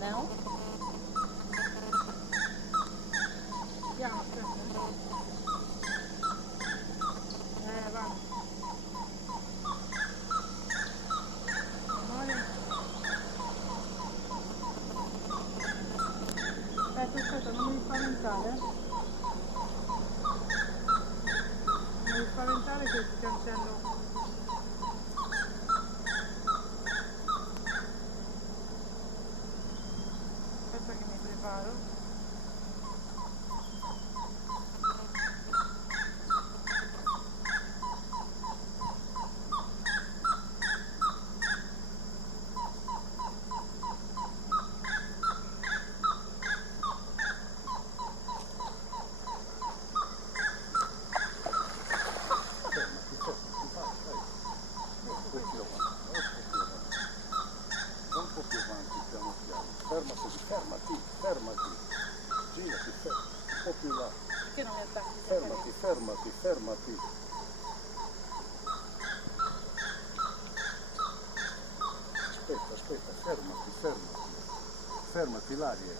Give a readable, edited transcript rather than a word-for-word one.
No? Piano, aspetta. Va. Amore. Aspetta, non mi spaventare. Non mi spaventare che ti cancello. Aspetta che mi preparo. Un po' più avanti, piano piano. Fermati. Girati, un po' più là. Perché non mi attacchi? Fermati. Aspetta, fermati. Fermati l'aria.